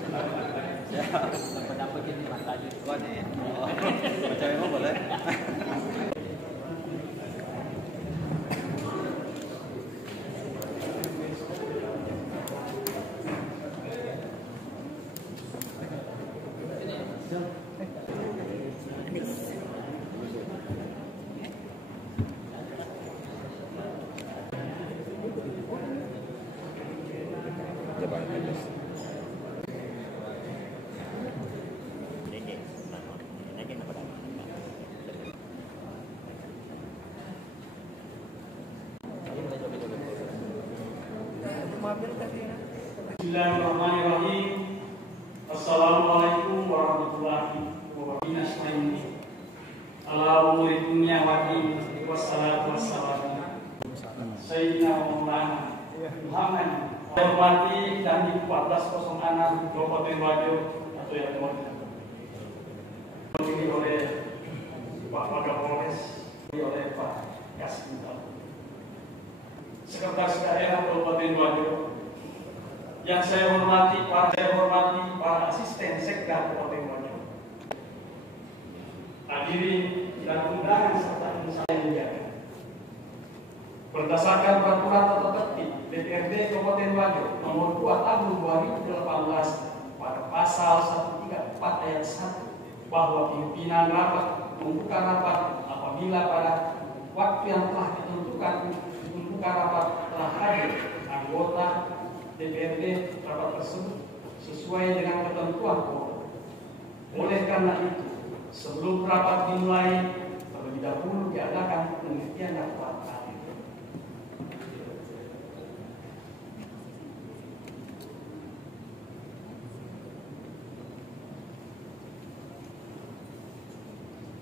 Ya, dapat ini matanya. Kok nih? Oh, percaya mau boleh? Bismillahirrahmanirrahim. Assalamualaikum warahmatullahi wabarakatuh. Alhamdulillah wassalatu wassalamu Sayyidina Maulana Muhammad. Saya hormati dan 1406 Kabupaten Bajo atau yang diwakili oleh Pak Wakapolres, oleh Pak Kasih, Sekretaris Daerah Kabupaten Bajo. Yang saya hormati para asisten sekda Kabupaten Bajo, hadirin dan undangan serta yang saya muliakan. Berdasarkan peraturan tata tertib DPRD Kabupaten Bajo nomor 2 tahun 2018 pada pasal 134 ayat 1 bahwa pimpinan rapat membuka rapat apabila pada waktu yang telah ditentukan membuka rapat telah hadir anggota DPRD rapat tersebut sesuai dengan ketentuan quorum. Oleh karena itu, sebelum rapat dimulai, terlebih dahulu diadakan penelitian daftar hadir.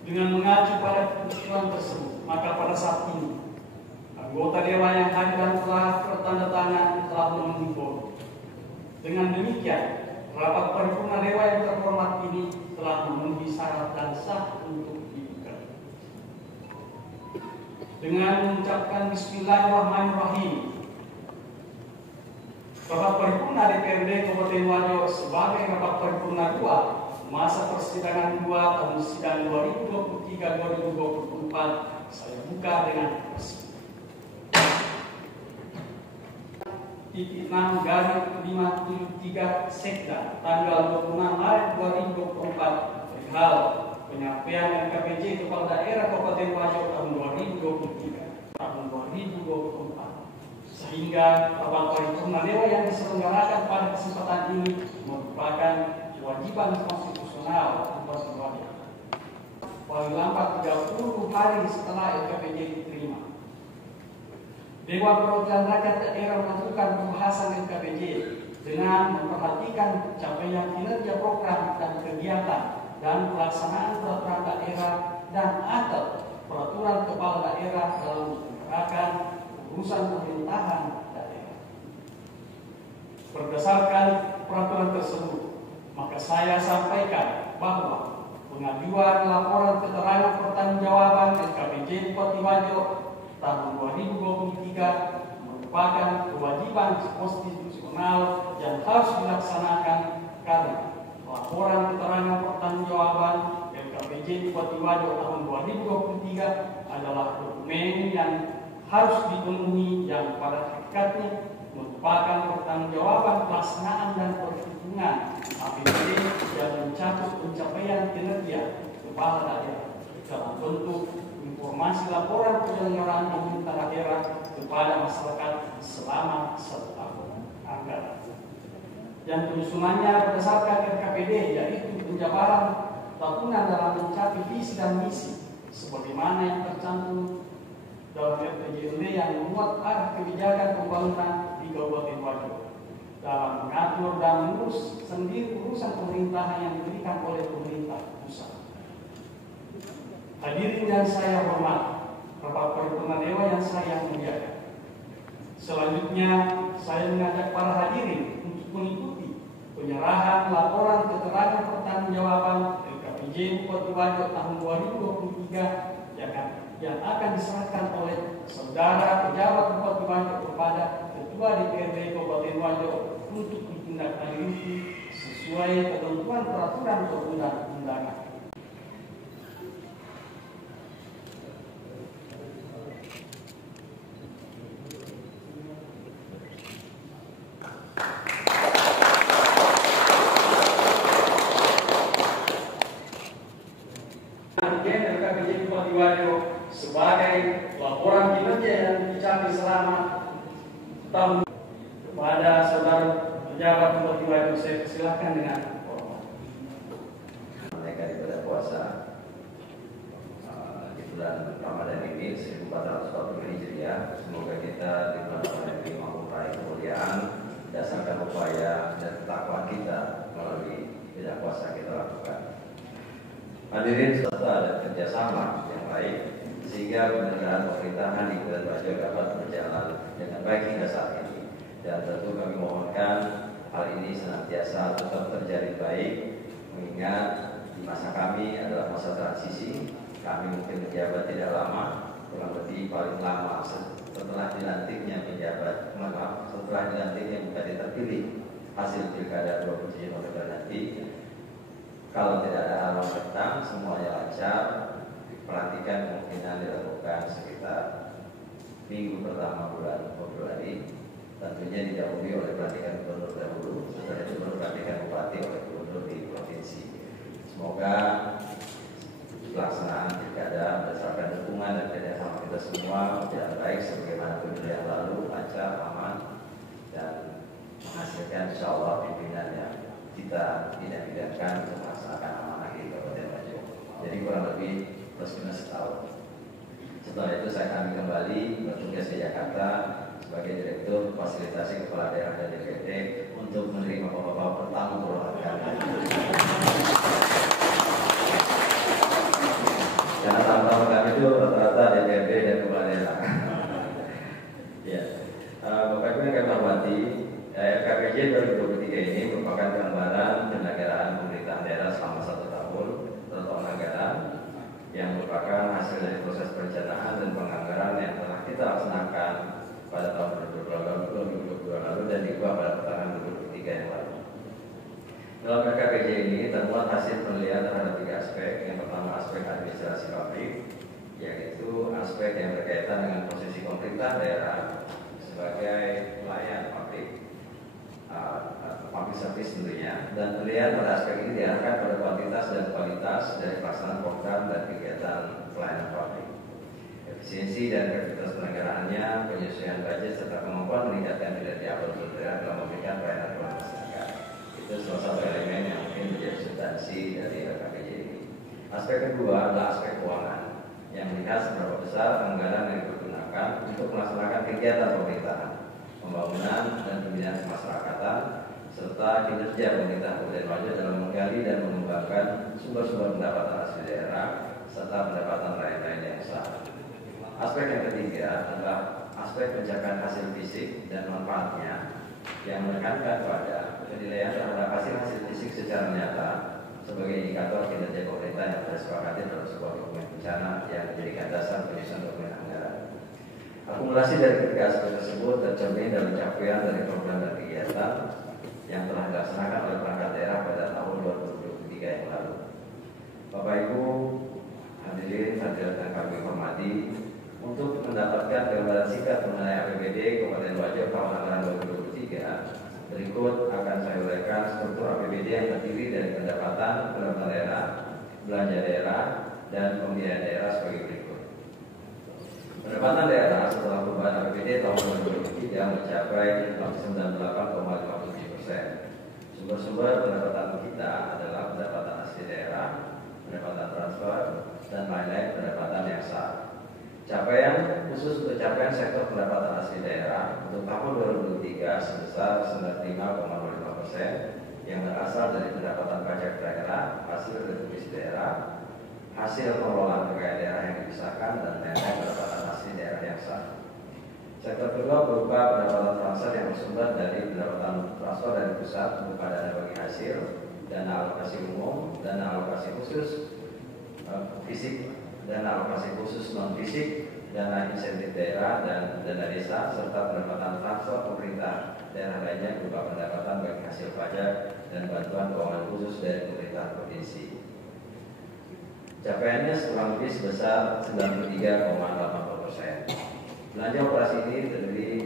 Dengan mengacu pada ketentuan tersebut, maka pada saat ini anggota dewan yang hadir dan telah bertanda tangan telah memenuhi quorum. Dengan demikian, rapat paripurna dewan yang terhormat ini telah memenuhi syarat dan sah untuk dibuka. Dengan mengucapkan Bismillahirrahmanirrahim, rapat paripurna DPRD Kabupaten Bajo sebagai rapat paripurna 2 masa persidangan 2 tahun sidang 2023-2024 saya buka dengan resmi. 6/573 Sekda tanggal 26 Maret 2024 perihal penyampaian LKPJ Kepala Daerah Kabupaten Bajo tahun 2023 tahun 2024 sehingga rapat paripurna dewan yang diselenggarakan pada kesempatan ini merupakan kewajiban konstitusional Kabupaten Bajo. Paling lambat 30 hari setelah LKPJ diterima, Dewan Perwakilan Rakyat Daerah melakukan pembahasan LKPJ dengan memperhatikan capaian kinerja program dan kegiatan dan pelaksanaan peraturan daerah dan atau peraturan kepala daerah dalam menyelenggarkan urusan pemerintahan daerah. Berdasarkan peraturan tersebut, maka saya sampaikan bahwa pengajuan laporan keterangan pertanggungjawaban LKPJ Bupati Bajo tahun 2023 merupakan kewajiban konstitusional yang harus dilaksanakan karena laporan keterangan pertanggungjawaban LKPJ Bupati Bajo tahun 2023 adalah dokumen yang harus dipenuhi yang pada hakikatnya merupakan pertanggungjawaban pelaksanaan dan perhitungan APBD yang mencakup pencapaian kinerja kepala daerah dalam bentuk informasi laporan penyelenggaraan pemerintah daerah kepada masyarakat selama 1 tahun anggaran. Dan penyusunannya berdasarkan RKPD yaitu penjabaran tahunan dalam mencapai visi dan misi sebagaimana yang tercantum dalam RPJMD yang memuat arah kebijakan pembangunan di Kabupaten Bajo dalam mengatur dan mengurus sendiri urusan pemerintahan yang diberikan oleh pemerintah pusat. Hadirin yang saya hormati, rapat paripurna dewan yang saya muliakan. Selanjutnya, saya mengajak para hadirin untuk mengikuti penyerahan laporan keterangan pertanggungjawaban LKPJ Bupati Bajo tahun 2023 yang akan diserahkan oleh saudara pejabat Bupati Bajo kepada Ketua DPRD Kabupaten Bajo untuk ditindaklanjuti sesuai sesuai ketentuan peraturan perundang-undangan. KPJ Bupati Wajo sebagai laporan kinerja yang dicapai selama tahun kepada saudara pejabat Bupati Wajo, saya persilahkan dengan mereka ibadah puasa di bulan Ramadan ini 1440 Hijriah. Semoga kita di bulan Ramadan ini mampu meraih kemuliaan berdasarkan upaya dan ketakwaan kita melalui ibadah puasa kita lakukan. Hadirin serta ada kerjasama yang baik sehingga penyelenggaraan pemerintahan di bulan Wajo dapat berjalan dengan baik hingga saat ini. Dan tentu kami mohonkan hal ini senantiasa tetap terjadi baik, mengingat di masa kami adalah masa transisi. Kami mungkin menjabat tidak lama, kurang lebih paling lama setelah dilantiknya penjabat, setelah dilantiknya bukan terpilih hasil pilkada 27 November nanti. Kalau tidak ada halang rentang, semuanya lancar, pelantikan kemungkinan dilakukan sekitar minggu pertama bulan Februari. Tentunya didahului oleh pelantikan gubernur dahulu, setelah itu baru pelantikan bupati oleh gubernur di provinsi. Semoga pelaksanaan pilkada berdasarkan dukungan dan kerjasama kita semua berjalan baik sebagaimana pemilu yang lalu, lancar, aman, dan menghasilkan insya Allah pimpinan yang kita tidak-tidakkan untuk melaksanakan amanah di Kabupaten Wajo. Jadi kurang lebih plus minus setahun. Setelah itu saya akan kembali bertugas di Jakarta sebagai Direktur Fasilitasi Kepala Daerah dan DPD untuk menerima bapak-bapak pertama perwakilan. Karena tahun-tahun kami itu rata-rata DPD dan Kepala Daerah. Ya, Bapak Ibu yang kami hormati, KPJ 2023 ini merupakan gambaran penyelenggaraan pemerintahan daerah selama 1 tahun tahun anggaran yang merupakan hasil dari proses perencanaan dan penganggaran yang telah kita laksanakan pada tahun 2022 lalu dan diubah pada pertengahan 2023 yang lalu. Dalam KPJ ini termuat hasil penilaian terhadap 3 aspek. Yang pertama aspek administrasi publik, yaitu aspek yang berkaitan dengan posisi pemerintah daerah sebagai pelayan publik service tentunya, dan penilaian pada aspek ini diarahkan pada kuantitas dan kualitas dari pelaksanaan program dan kegiatan pelayanan publik, efisiensi dan efektivitas penyelenggaraannya, penyesuaian budget serta kemampuan meningkatkan kinerja aparatur daerah dalam memberikan pelayanan kepada masyarakat. Itu salah satu elemen yang mungkin menjadi substansi dari KPJ ini. Aspek kedua adalah aspek keuangan yang melihat seberapa besar anggaran yang digunakan untuk melaksanakan kegiatan pemerintahan, pembangunan dan pembinaan kemasyarakatan, serta kinerja pemerintah Kabupaten Wajo dalam menggali dan mengembangkan sumber-sumber pendapatan asli daerah serta pendapatan lain-lain yang sah. Aspek yang ketiga adalah aspek pencapaian hasil fisik dan manfaatnya yang menekankan pada penilaian terhadap hasil-hasil fisik secara nyata sebagai indikator kinerja pemerintah yang tersepakati dalam sebuah dokumen rencana yang menjadikan dasar penyusunan dokumen anggaran. Akumulasi dari ketiga aspek tersebut tercermin dalam capaian dari program dan kegiatan yang telah dilaksanakan oleh perangkat daerah pada tahun 2023 yang lalu. Bapak Ibu hadirin yang kami hormati, untuk mendapatkan gambaran singkat mengenai APBD Kabupaten Wajo tahun anggaran 2023, berikut akan saya uraikan struktur APBD yang terdiri dari pendapatan daerah, belanja daerah, dan pembiayaan daerah sebagai berikut. Pendapatan daerah setelah perubahan APBD tahun 2023 mencapai 98,57%. Sumber-sumber pendapatan kita adalah pendapatan asli daerah, pendapatan transfer, dan lain-lain pendapatan yang sah. Capaian khusus untuk capaian sektor pendapatan asli daerah untuk tahun 2023 sebesar 95,05% yang berasal dari pendapatan pajak daerah, hasil retribusi daerah, hasil pengelolaan kekayaan daerah yang dipisahkan, dan lain-lain pendapatan asli daerah yang sah. Sektor kedua berupa pendapatan transfer yang bersumber dari pendapatan transfer dari pusat berupa dana bagi hasil, dana alokasi umum, dana alokasi khusus fisik, dana alokasi khusus non fisik, dana insentif daerah, dan dana desa, serta pendapatan transfer pemerintah daerah lainnya berupa pendapatan bagi hasil pajak dan bantuan keuangan khusus dari pemerintah provinsi. Capaiannya kurang lebih sebesar 93,80%. Belanja operasi ini terdiri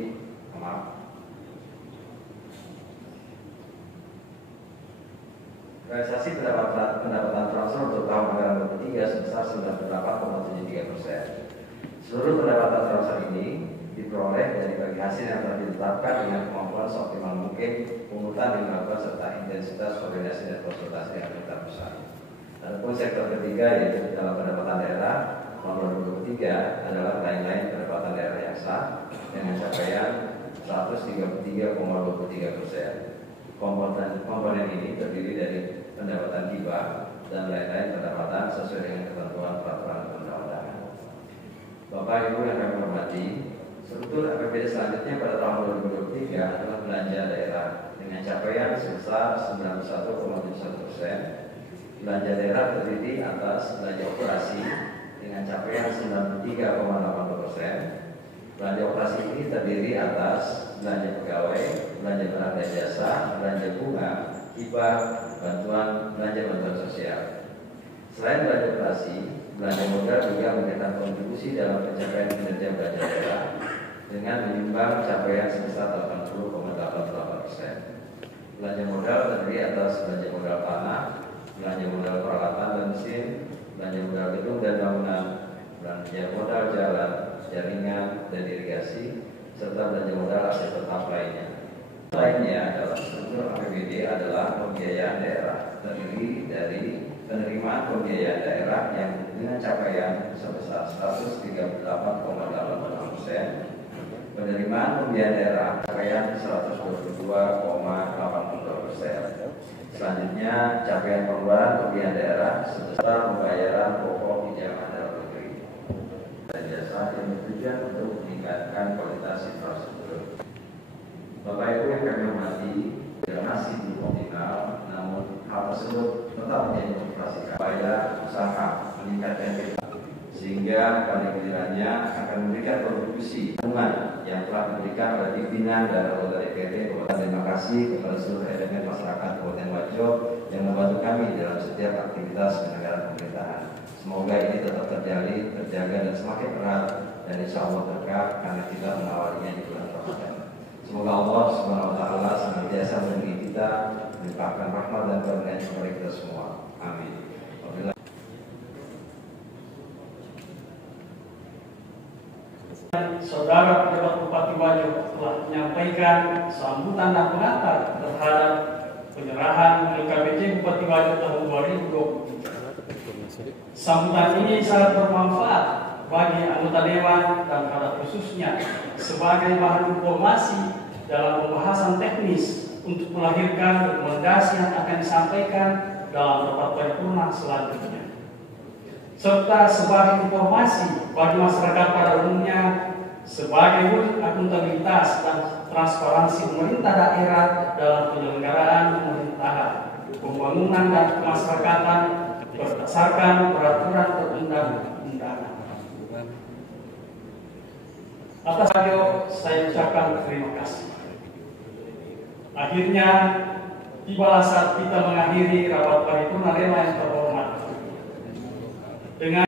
realisasi pendapatan transfer untuk tahun anggaran 2023 sebesar 98,73%. Seluruh pendapatan transfer ini diperoleh dari bagi hasil yang telah ditetapkan dengan kemampuan seoptimal mungkin pungutan yang dilakukan serta intensitas koordinasi dan konsultasi dengan pemerintah pusat. Adapun sektor ketiga yaitu dalam pendapatan daerah tahun 2023 adalah lain-lain pendapatan daerah yang sah dengan capaian 133,23%. Komponen ini terdiri dari pendapatan hibah dan lain-lain pendapatan sesuai dengan ketentuan peraturan perundang-undangan. Bapak Ibu yang kami hormati, struktur APBD selanjutnya pada tahun 2023 adalah belanja daerah dengan capaian sebesar 91,71%. Belanja daerah terdiri atas belanja operasi dengan capaian 93,80%. Belanja operasi ini terdiri atas belanja pegawai, belanja barang dan jasa, belanja bunga, hibah, belanja bantuan sosial. Selain belanja operasi, belanja modal juga memberikan kontribusi dalam pencapaian kinerja belanja daerah dengan menyumbang capaian sebesar 80,88%. Belanja modal terdiri atas belanja modal tanah, belanja modal peralatan dan mesin, belanja modal gedung dan bangunan, belanja modal jalan, jaringan dan irigasi, serta belanja modal aset tetap lainnya. Lainnya adalah struktur APBD adalah pembiayaan daerah, terdiri dari penerimaan pembiayaan daerah yang dengan capaian sebesar 138,86%, penerimaan pembiayaan daerah capaian 122,82%. Selanjutnya capaian pengeluaran pembiayaan daerah sebesar pembayaran pokok pinjaman dalam negeri dan jasa yang bertujuan untuk meningkatkan kualitas infrastruktur. Bapak Ibu yang kami hormati, masih belum optimal, namun hal tersebut tetap menjadi motivasi upaya usaha meningkatkan kita, sehingga pada gilirannya akan memberikan kontribusi yang telah diberikan oleh pimpinan dan anggota DPRD. Terima kasih kepada seluruh elemen masyarakat Kabupaten Wajo yang membantu kami dalam setiap aktivitas penyelenggaraan pemerintahan. Semoga ini tetap terjaga dan semakin erat, dan insya Allah berkah karena kita mengawalinya di bulan Ramadan. Semoga Allah SWT senantiasa melindungi kita, melimpahkan rahmat dan karunia kepada kita semua. Amin. Saudara Pejabat Bupati Wajo telah menyampaikan sambutan dan pengantar terhadap penyerahan LKPJ Bupati Wajo tahun 2023. Sambutan ini sangat bermanfaat bagi anggota dewan dan pada khususnya sebagai bahan informasi dalam pembahasan teknis untuk melahirkan rekomendasi yang akan disampaikan dalam rapat paripurna selanjutnya, serta sebagai informasi bagi masyarakat pada umumnya sebagai wujud akuntabilitas dan transparansi pemerintah daerah dalam penyelenggaraan pemerintahan, pembangunan dan kemasyarakatan berdasarkan peraturan perundang-undangan. Atas itu saya ucapkan terima kasih. Akhirnya tibalah saat kita mengakhiri rapat paripurna Dewan yang terhormat dengan